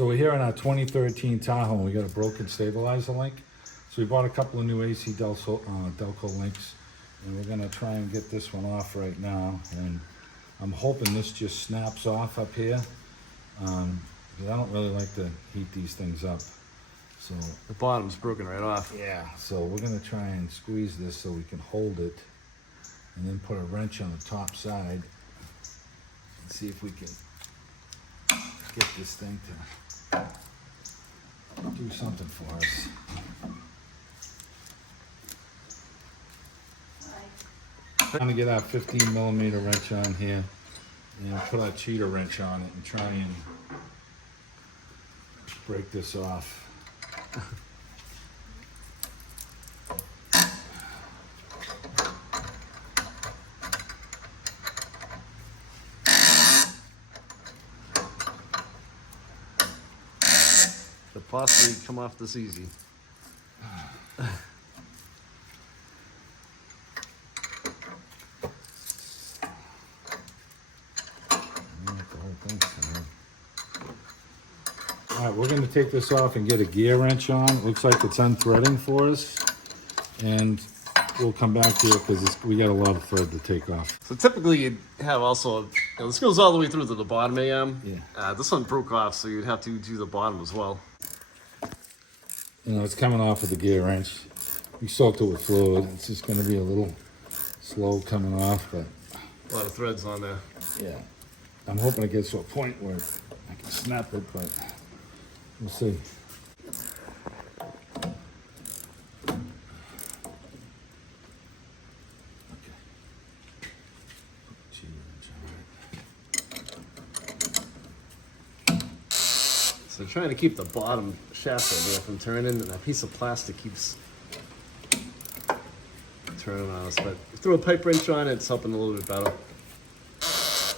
So we're here in our 2013 Tahoe, and we got a broken stabilizer link. So we bought a couple of new AC Delco links, and we're gonna try and get this one off right now. And I'm hoping this just snaps off up here, because I don't really like to heat these things up. So the bottom's broken right off. yeah, so we're gonna try and squeeze this so we can hold it, and then put a wrench on the top side and see if we can get this thing to do something for us. I'm gonna get our 15mm wrench on here and put our cheater wrench on it and try and break this off. Could possibly come off this easy. All right, we're going to take this off and get a gear wrench on. It looks like it's unthreading for us, and we'll come back to it because we got a lot of thread to take off. So typically you'd have also, this goes all the way through to the bottom AM. Yeah. This one broke off, so you'd have to do the bottom as well. You know, it's coming off with the gear wrench. We soaked it with fluid. It's just going to be a little slow coming off, but A lot of threads on there. yeah, I'm hoping it gets to a point where I can snap it, but we'll see. So trying to keep the bottom shaft over there from turning, and that piece of plastic keeps turning on us. But if you throw a pipe wrench on it, it's helping a little bit better. It's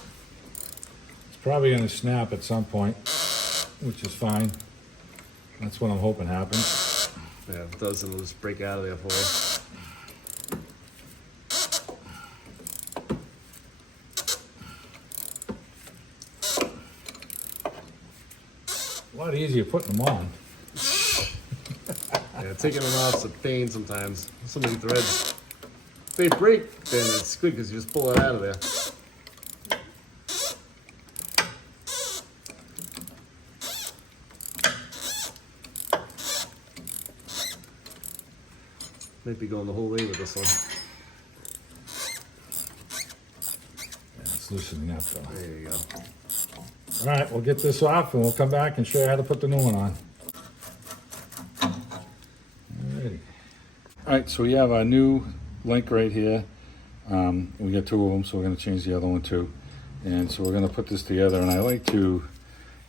probably going to snap at some point, which is fine. That's what I'm hoping happens. Yeah, if it does, it'll just break out of there for you. A lot easier putting them on. Yeah, taking them off's a pain sometimes. So many threads. If they break, then it's good because you just pull it out of there. Might be going the whole way with this one. Yeah, it's loosening up though. There you go. All right, we'll get this off and we'll come back and show you how to put the new one on. Alrighty. All right, so we have our new link right here. We got two of them, so we're going to change the other one too. And so we're going to put this together, and I like to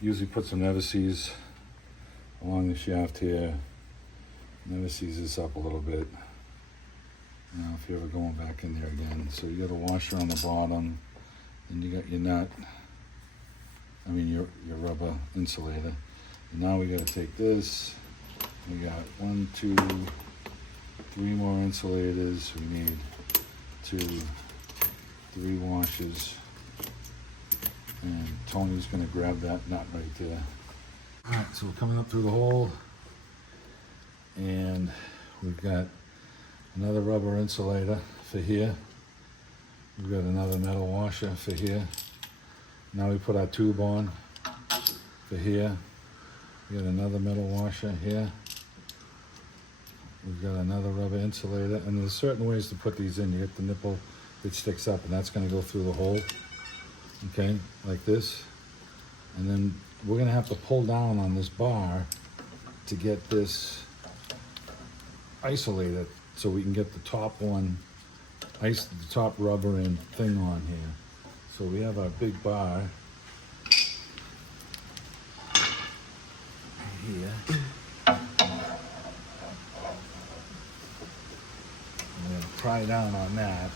usually put some never-sees along the shaft here. Never-sees this up a little bit. Now, if you're ever going back in there again. So you got a washer on the bottom, and you got your nut. I mean your rubber insulator. And now we got to take this. We got 1, 2, 3 more insulators. We need 2, 3 washers. And Tony's going to grab that nut right there. All right, so we're coming up through the hole, and we've got another rubber insulator for here. We've got another metal washer for here. Now we put our tube on for here. We got another metal washer here. We've got another rubber insulator, and there's certain ways to put these in. You get the nipple that sticks up, and that's going to go through the hole, okay, like this. And then we're going to have to pull down on this bar to get this isolated, so we can get the top one, the top rubber and thing on here. So we have our big bar here. I'm going to pry down on that.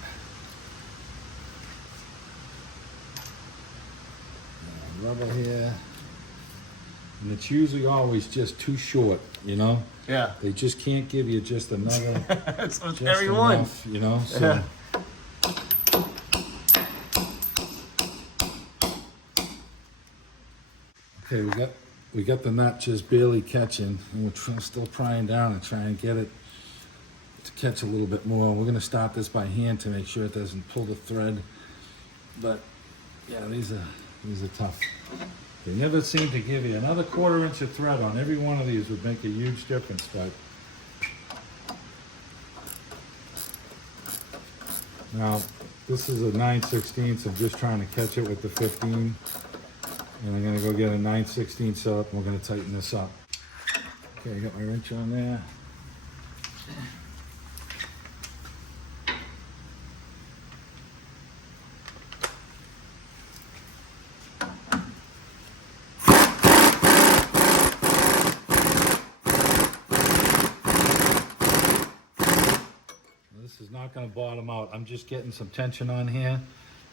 Rubber here. And it's usually always just too short, you know? Yeah. They just can't give you just another. It's just everyone. enough, you know? So. Yeah. Okay, we got we got the nut just barely catching, and we're still prying down and trying to get it to catch a little bit more. We're gonna start this by hand to make sure it doesn't pull the thread. But yeah, these are tough. They never seem to give you another 1/4 inch of thread on every one of these would make a huge difference, but now this is a 9/16, I'm just trying to catch it with the 15. And I'm gonna go get a 9/16 up, and we're gonna tighten this up. Okay, I got my wrench on there. This is not gonna bottom out. I'm just getting some tension on here.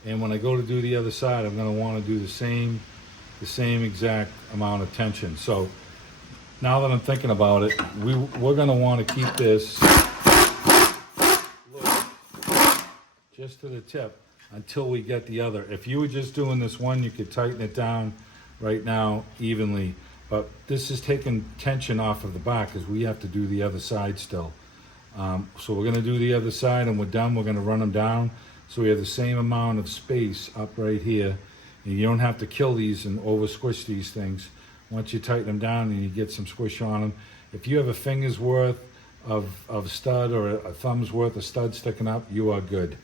And when I go to do the other side, I'm gonna wanna do the same exact amount of tension. So now that I'm thinking about it, we're gonna wanna keep this just to the tip until we get the other. If you were just doing this one, you could tighten it down right now evenly. But this is taking tension off of the back because we have to do the other side still. So we're gonna do the other side, and we're done. We're gonna run them down. So we have the same amount of space up right here. And you don't have to kill these and over squish these things. Once you tighten them down and you get some squish on them. If you have a finger's worth of stud or a thumb's worth of stud sticking up, you are good.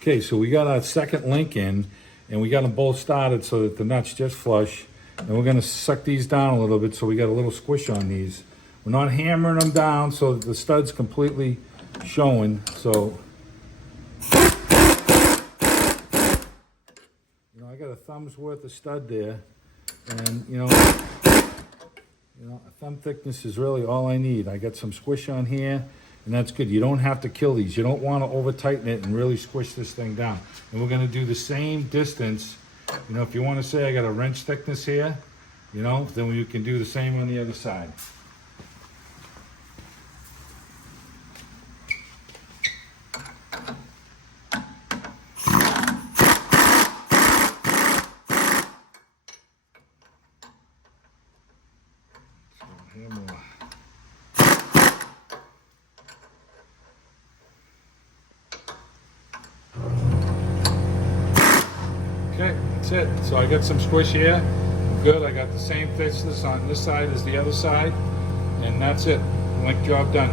Okay, so we got our second link in, and we got them both started so that the nut's just flush. And we're gonna suck these down a little bit so we got a little squish on these. We're not hammering them down so that the stud's completely showing. So, I got a thumb's worth of stud there, and you know, a thumb thickness is really all I need. I got some squish on here, and that's good. You don't have to kill these. You don't want to over tighten it and really squish this thing down. And we're going to do the same distance. You know, if you want to say I got a wrench thickness here, you know, then you can do the same on the other side. Okay, that's it. So I got some squish here. Good, I got the same thickness on this side as the other side. And that's it. Link job done.